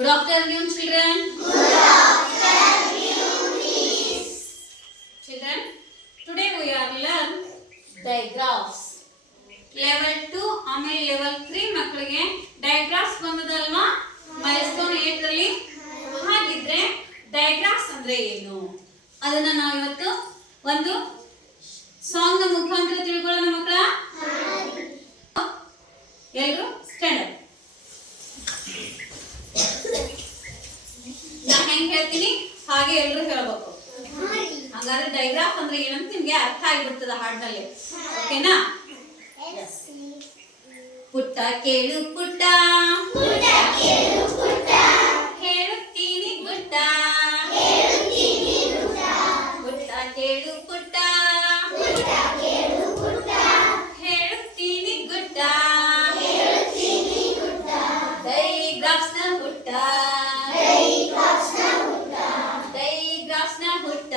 Good afternoon, children. Children, today we are learn digraphs. Level 2 ಆಮೇಲೆ level 3 ಮಕ್ಕಳಿಗೆ digraphs ಬಂದದಲ್ವಾ milestone 8 ರಲ್ಲಿ. ಹಾಗಿದ್ರೆ digraphs ಅಂದ್ರೆ ಏನು ಅದನ್ನ ನಾವು ಇವತ್ತು ಒಂದು ಸಾಂಗ್ ನ ಮುಖಾಂತರ ತಿಳ್ಕೊಳ್ಳೋಣ ಮಕ್ಕಳ. ಎಲ್ಲರೂ ಸ್ಟ್ಯಾಂಡ್ ಅಪ್. ನಾನು ಹೆಂಗ್ ಹೇಳ್ತೀನಿ ಹಾಗೆ ಎಲ್ಲರೂ ಹೇಳಬೇಕು. ಹಾಗಾದ್ರೆ ಡೈಗ್ರಾಫ್ ಅಂದ್ರೆ ಏನಂತ ನಿಮ್ಗೆ ಅರ್ಥ ಆಗಿಬಿಡ್ತದ ಹಾಡಿನಲ್ಲಿ. ಓಕೆನಾ? ಪುಟ್ಟ ಕೇಳು ಪುಟ್ಟ, ಹೇಳುತ್ತೀನಿ ಗುಡ್ಡ, ಪುಟ್ಟ ಕೇಳು ಪುಟ್ಟ, ಹೇಳುತ್ತೀನಿ ಗುಡ್ಡ, ಡೈಗ್ರಾಫ್ಸ್ ನ ಹುಟ್ಟ, ಡೈಗ್ರಾಫ್ಸ್ ನ ಹುಟ್ಟ,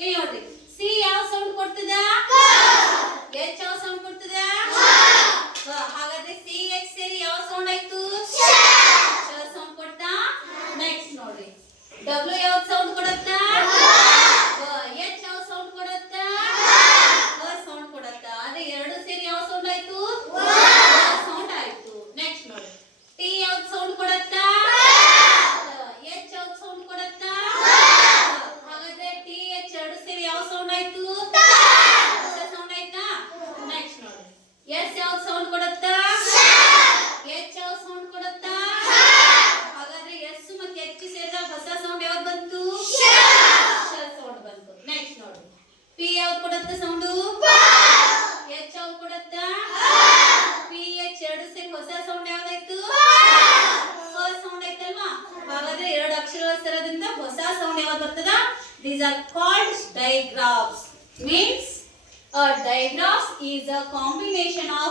ಇಲ್ಲಿ ನೋಡ್ರಿ ಸಿ ಯಾವ ಸೌಂಡ್ ಕೊಡ್ತದ ಎಚ್ ಯಾವ ಸೌಂಡ್ ಕೊಡ್ತದ ಹಾಗಾದ್ರೆ ಸಿ ಎಚ್ ಸೇರಿ ಯಾವ ಸೌಂಡ್ ಆಯ್ತು ಶ ಸೌಂಡ್ ಕೊಡ್ತಾ ನೆಕ್ಸ್ಟ್ ನೋಡ್ರಿ ಡಬ್ಲ್ಯೂ ಯಾವ ಸೌಂಡ್ ಕೊಡುತ್ತಾ ಎಚ್ ಯಾವ ಸೌಂಡ್ ಕೊಡುತ್ತಾ ಸೌಂಡ್ ಕೊಡುತ್ತಾ ಅದೇ ಎರಡು ಸೇರಿ ಯಾವ ಸೌಂಡ್ ಆಯ್ತು ಸೌಂಡ್ ಆಯ್ತು ನೆಕ್ಸ್ಟ್ ನೋಡಿ ಟಿ ಯಾವ ಸೌಂಡ್ ಕೊಡುತ್ತಾ ಎಚ್ ಯಾವ ಸೌಂಡ್ ಕೊಡುತ್ತಾ ಹಾಗಾದ್ರೆ ಟಿ ಎಚ್ ಎರಡು ಸೇರಿ ಯಾವ ಸೌಂಡ್ ಆಯ್ತು ಸೌಂಡ್ ಆಯ್ತಾ ನೆಕ್ಸ್ಟ್ ನೋಡಿ ಎಸ್ ಯಾವ ಸೌಂಡ್ ಕೊಡುತ್ತಾ ಎಚ್ ಯಾವ ಸೌಂಡ್ ಕೊಡುತ್ತಾ ಹಾಗಾದ್ರೆ ಎಸ್ ಮತ್ತೆ ಎಚ್ ಸೇರಿದಾಗ ಹೊಸ ಸೌಂಡ್ ಯಾವ್ದು ಬಂತು ಸೌಂಡ್ ಬಂತು ನೆಕ್ಸ್ಟ್ ನೋಡಿ ಪಿ ಯಾವ್ದು ಕೊಡುತ್ತೆ ಸೌಂಡು ಎಚ್ ಯಾವ್ದು ಕೊಡುತ್ತಾ ಪಿ ಎಚ್ ಎರಡು ಸೇರಿ ಹೊಸ ಸೌಂಡ್ ಯಾವ್ದಾಯ್ತು ಸೌಂಡ್ ಆಯ್ತಲ್ವಾ ಹಾಗಾದ್ರೆ ಎರಡು ಅಕ್ಷರಗಳ ಸರದಿಂದ ಹೊಸ ಸೌಂಡ್ ಯಾವ್ದು ಬರ್ತದ these are called ಡೈಗ್ರಾಫ್ಸ್ means a digraph is a combination of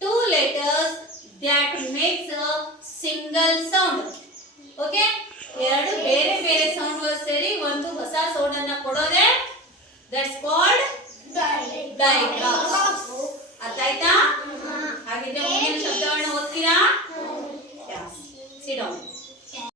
two letters that makes a single sound okay ಎರಡು ಬೇರೆ ಬೇರೆ ಸೌಂಡ್ಗಳು ಸೇರಿ ಒಂದು ಹೊಸ ಸೌಂಡ್ ಅನ್ನು ಕೊಡೋದೇ that's called digraph